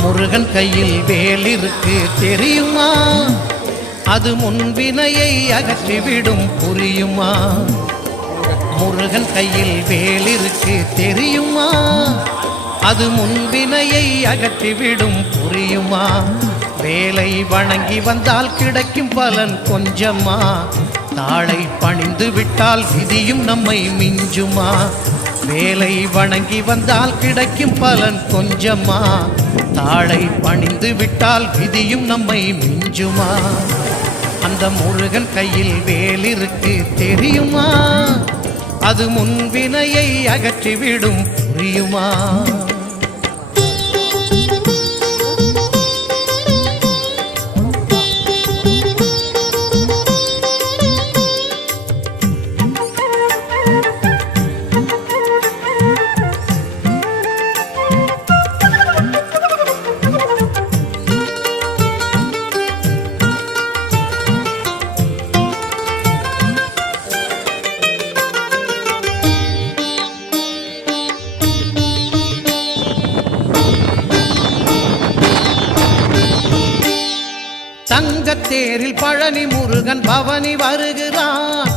முருகன் கையில் வேல் இருக்கு தெரியுமா? அது முன்வினையை அகற்றிவிடும் புரியுமா? முருகன் கையில் வேல் இருக்கு தெரியுமா? அது முன்வினையை அகற்றிவிடும் புரியுமா? வேலை வணங்கி வந்தால் கிடைக்கும் பலன் கொஞ்சமா? தாளை பணிந்து விட்டால் விதியும் நம்மை மிஞ்சுமா? வேலை வணங்கி வந்தால் கிடைக்கும் பலன் கொஞ்சமா? தாளை பணிந்து விட்டால் விதியும் நம்மை மிஞ்சுமா? அந்த முருகன் கையில் வேல் இருக்கு தெரியுமா? அது முன்வினையை அகற்றிவிடும் புரியுமா? தங்கத்தேரில் பழனி முருகன் பவனி வருகிறான்.